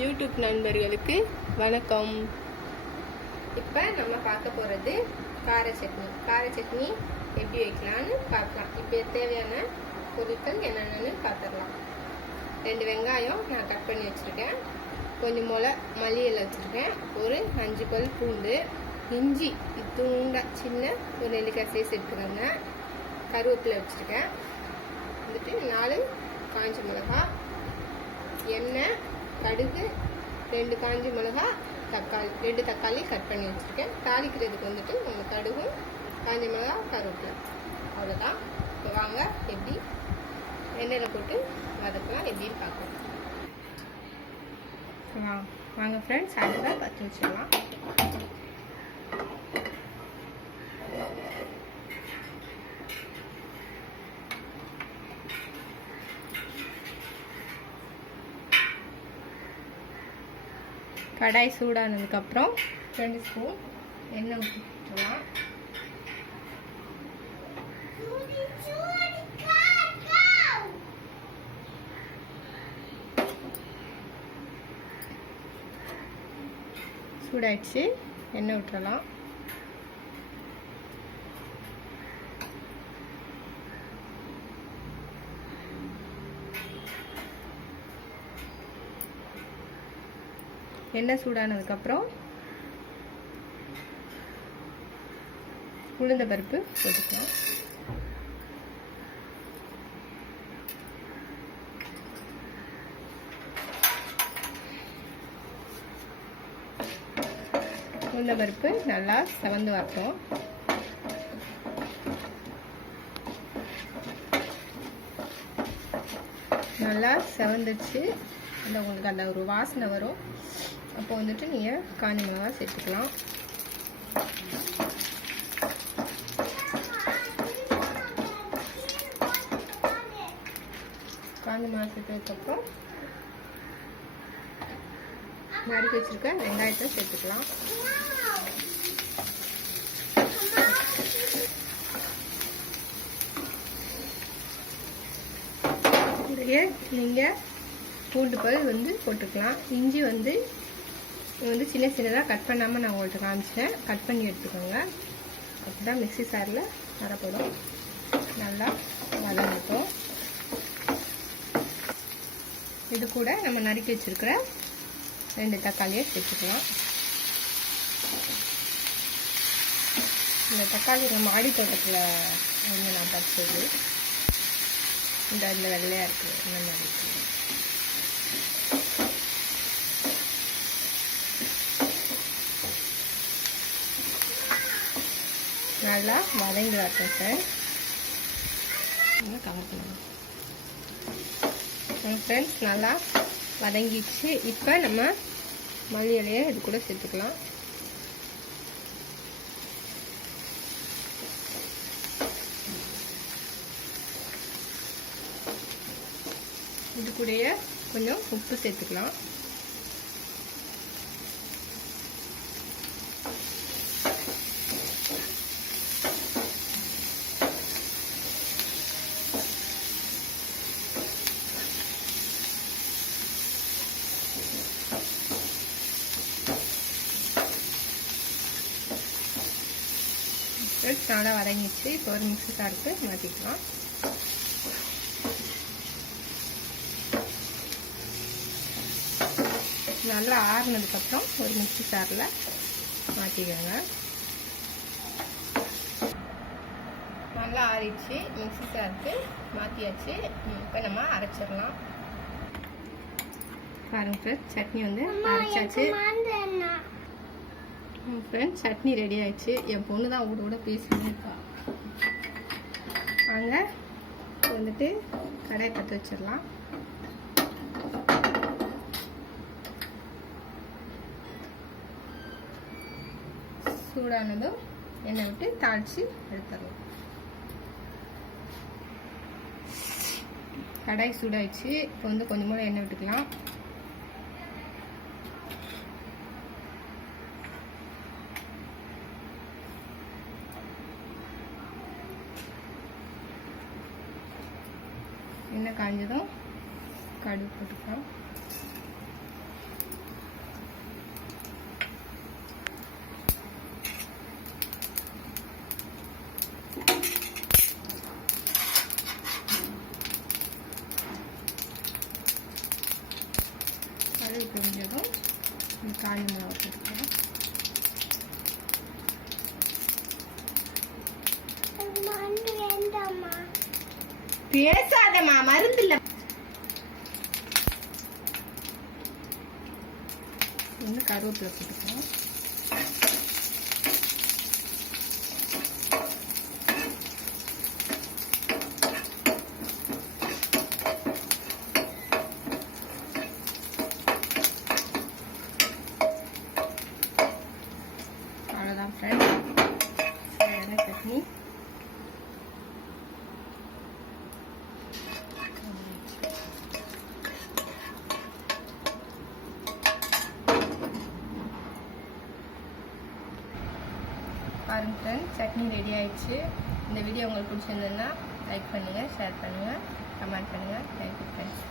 YouTube நண்பர்களுக்கு வணக்கம். இப்போ நம்ம பார்க்க போகிறது கார சட்னி எப்படி வைக்கலான்னு பார்க்கலாம். இப்போ தேவையான பொருட்கள் என்னென்னு பார்த்துடலாம். 2 வெங்காயம் நான் கட் பண்ணி வச்சுருக்கேன், கொஞ்சம் மல்லி இலை வச்சுருக்கேன், ஒரு 5 பல் பூண்டு, இஞ்சி தூண்டா சின்ன ஒரு நெல்லிக்காய் சைஸ் எடுத்துக்கோங்க, கருவேப்பிலை வச்சுருக்கேன், வந்துட்டு 4 காஞ்ச மிளகாய், எண்ணெய், கடுகு, 2 காஞ்ச மிளகாய், தக்காளி, 2 தக்காளி கட் பண்ணி வச்சுருக்கேன். தாளிக்கிறதுக்கு வந்துட்டு நம்ம கடுகும், காஞ்ச மிளகாய், கருவேப்பிலை, அவ்வளோதான். இப்போ வாங்க எப்படி எண்ணெயில் போட்டு வதக்கலாம் எப்படின்னு பார்க்கலாம். வாங்க ஃப்ரெண்ட்ஸ், அடுத்த 10 வச்சிடலாம். கடாய் சூடானதுக்கப்புறம் 2 ஸ்பூன் எண்ணெய் ஊற்றிக்கலாம். சூடாயிடுச்சு, எண்ணெய் விட்டுறலாம். எண்ணெய் சூடானதுக்கப்புறம் உளுந்த பருப்பு போட்டுக்கலாம். உளுந்த பருப்பு நல்லா செவந்து வரட்டும். நல்லா செவந்துச்சு, அந்த உங்களுக்கு அந்த ஒரு வாசனை வரும். அப்போ வந்துட்டு நீங்கள் காஞ்ச மிளகாய் சேர்த்துக்கலாம். காஞ்ச மிளகாய் சேர்த்ததுக்கப்புறம் நறுக்கி வச்சுருக்க வெங்காயத்தை சேர்த்துக்கலாம். இதையே நீங்கள் பூண்டு பல் போட்டுக்கலாம். இஞ்சி வந்து சின்ன சின்னதாக கட் பண்ணாமல் நான் உங்கள்கிட்ட காமிச்சிட்டேன், கட் பண்ணி எடுத்துக்கோங்க. அப்படி தான் மிக்ஸி சாரில் வரப்படும். நல்லா வதங்கட்டும். இது கூட நம்ம நறுக்கி வச்சுருக்கிற 2 தக்காளியை சேர்த்துக்கலாம். இந்த தக்காளி நம்ம மாடி தோட்டத்தில் நான் பறிச்சது, இந்த வெள்ளையாக இருக்குது, இந்த மாதிரி இருக்குது. நல்லா வதங்கி வரட்டும் சார். கவர் பண்ணணும் ஃப்ரெண்ட்ஸ். நல்லா வதங்கிடுச்சு. இப்போ நம்ம மல்லி இலையை இது கூட சேர்த்துக்கலாம். இது கூடயே கொஞ்சம் உப்பு சேர்த்துக்கலாம். நல்லா வதங்கிச்சு. இப்போ ஒரு மிக்ஸி சாருக்கு மாற்றிக்கலாம். நல்லா ஆறுனதுக்கப்புறம் ஒரு மிக்ஸி சாரில் மாற்றிக்கோங்க. நல்லா ஆறிடுச்சு, மிக்ஸி சாருக்கு மாற்றியாச்சு. இப்போ நம்ம அரைச்சிடலாம். பாருங்க ஃப்ரெண்ட்ஸ், சட்னி அரைச்சாச்சு. ஃப்ரெண்ட்ஸ், சட்னி ரெடி ஆயிடுச்சு. என் பொண்ணு தான் கூட பேசிட்டு இருக்கா. வாங்க வந்துட்டு கடாய் பற்ற வச்சிடலாம். சூடானதும் எண்ணெய் விட்டு தாளித்து எடுத்துடலாம். கடாய் சூடாயிடுச்சு. இப்போ கொஞ்சமாக எண்ணெய் விட்டுக்கலாம். எண்ணெய் காஞ்சதும் கடுகு போட்டுக்கலாம். கடுகு பொரிஞ்சதும் காஞ்ச மிளகா போட்டுக்கலாம். பேசாதம்மா, மருந்து இல்ல. இன்னும் கருவேப்பிலை போட்டுக்கலாம். அவ்வளோதான் ஃப்ரெண்ட்ஸ், சட்னி. பாருங்க ஃப்ரெண்ட்ஸ், சட்னி ரெடி ஆயிடுச்சு. இந்த வீடியோ உங்களுக்கு பிடிச்சிருந்ததுன்னா லைக் பண்ணுங்கள், ஷேர் பண்ணுங்கள், கமெண்ட் பண்ணுங்கள். Thank you friends.